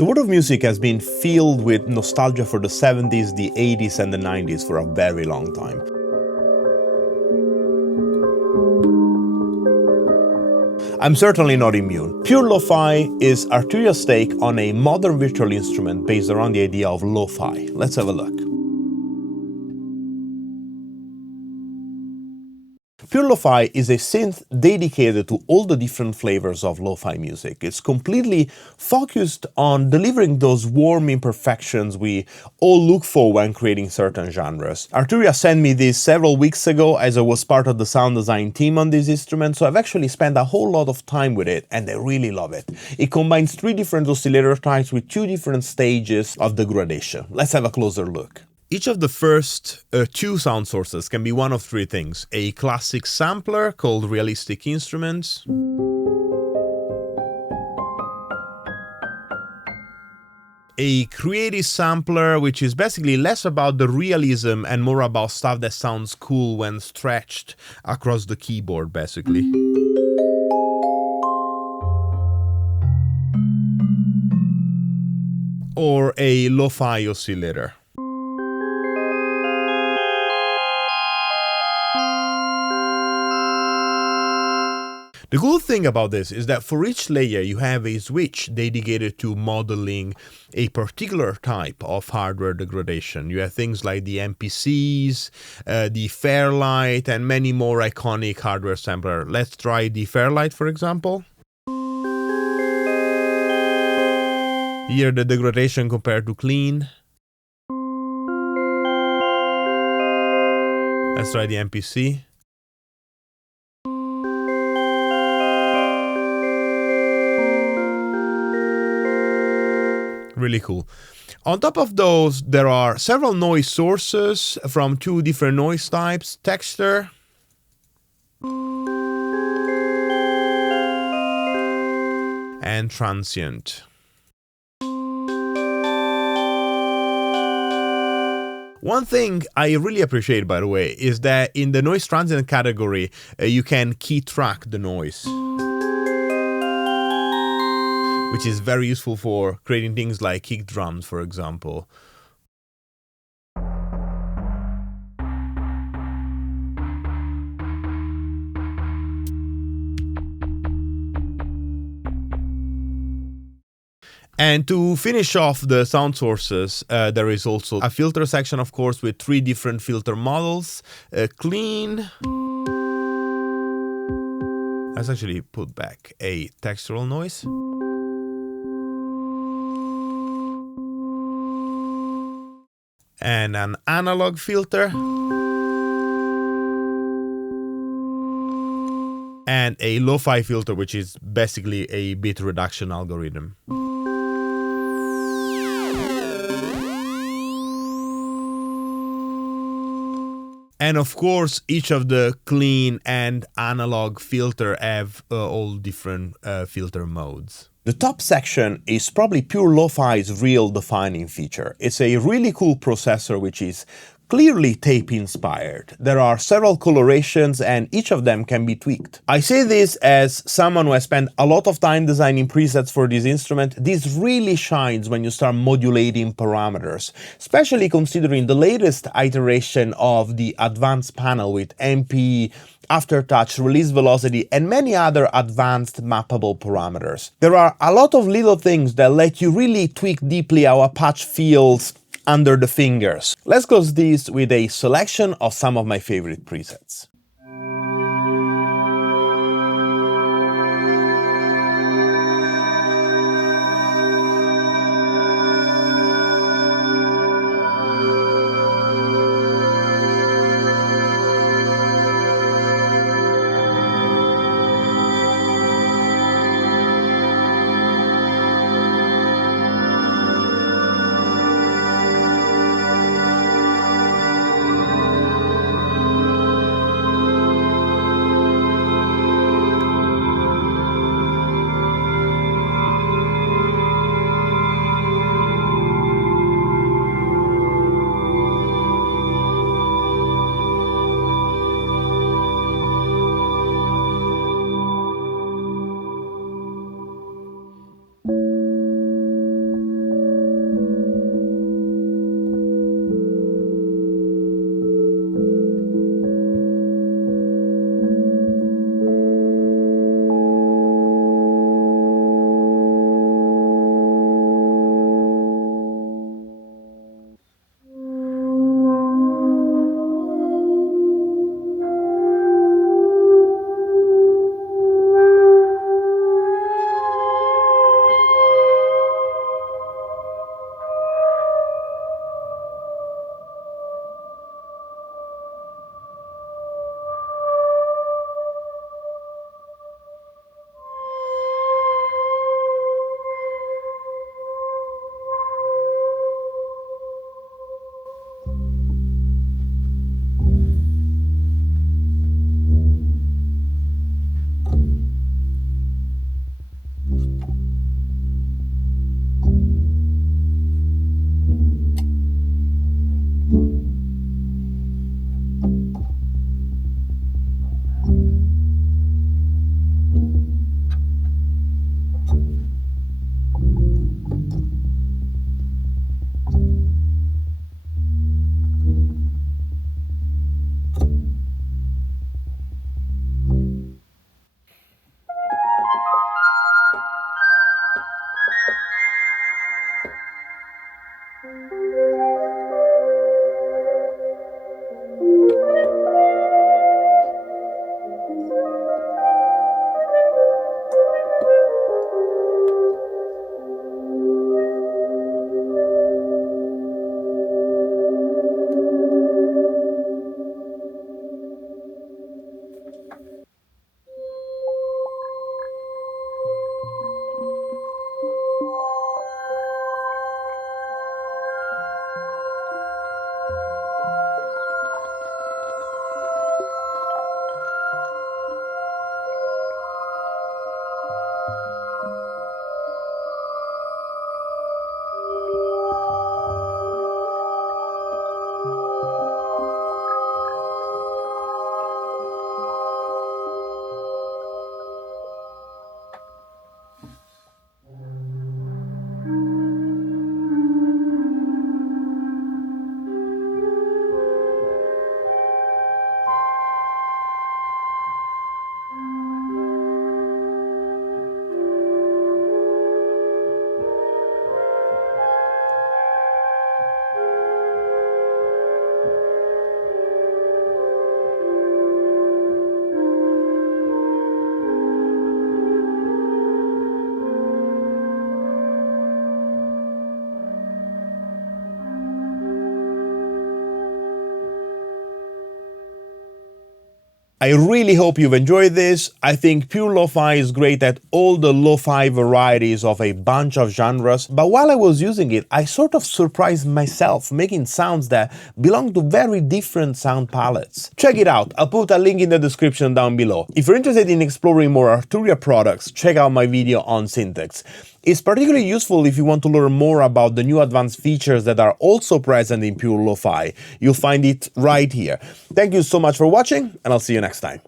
The world of music has been filled with nostalgia for the 70s, the 80s, and the 90s for a very long time. I'm certainly not immune. Pure Lo-Fi is Arturia's take on a modern virtual instrument based around the idea of lo-fi. Let's have a look. Pure Lo-Fi is a synth dedicated to all the different flavors of lo-fi music. It's completely focused on delivering those warm imperfections we all look for when creating certain genres. Arturia sent me this several weeks ago as I was part of the sound design team on this instrument, so I've actually spent a whole lot of time with it and I really love it. It combines 3 different oscillator types with 2 different stages of degradation. Let's have a closer look. Each of the first 2 sound sources can be one of 3 things: a classic sampler called Realistic Instruments, a creative sampler, which is basically less about the realism and more about stuff that sounds cool when stretched across the keyboard, basically. Or a lo-fi oscillator. The cool thing about this is that for each layer you have a switch dedicated to modeling a particular type of hardware degradation. You have things like the MPCs, the Fairlight, and many more iconic hardware sampler. Let's try the Fairlight, for example. Here the degradation compared to clean. Let's try the MPC. Really cool. On top of those, there are several noise sources from 2 different noise types: texture and transient. One thing I really appreciate, by the way, is that in the noise transient category, you can key track the noise, which is very useful for creating things like kick drums, for example. And to finish off the sound sources, there is also a filter section, of course, with 3 different filter models. Clean. Let's actually put back a textural noise. And an analog filter, and a lo-fi filter, which is basically a bit reduction algorithm. And of course, each of the clean and analog filter have all different filter modes. The top section is probably Pure Lo-Fi's real defining feature. It's a really cool processor which is clearly tape inspired. There are several colorations and each of them can be tweaked. I say this as someone who has spent a lot of time designing presets for this instrument. This really shines when you start modulating parameters, especially considering the latest iteration of the advanced panel with MP, aftertouch, release velocity, and many other advanced mappable parameters. There are a lot of little things that let you really tweak deeply how a patch feels under the fingers. Let's close this with a selection of some of my favorite presets. I really hope you've enjoyed this. I think pure lo-fi is great at all the lo-fi varieties of a bunch of genres, but while I was using it, I sort of surprised myself, making sounds that belong to very different sound palettes. Check it out, I'll put a link in the description down below. If you're interested in exploring more Arturia products, check out my video on Synth. It's particularly useful if you want to learn more about the new advanced features that are also present in pure lo-fi. You'll find it right here. Thank you so much for watching, and I'll see you next time.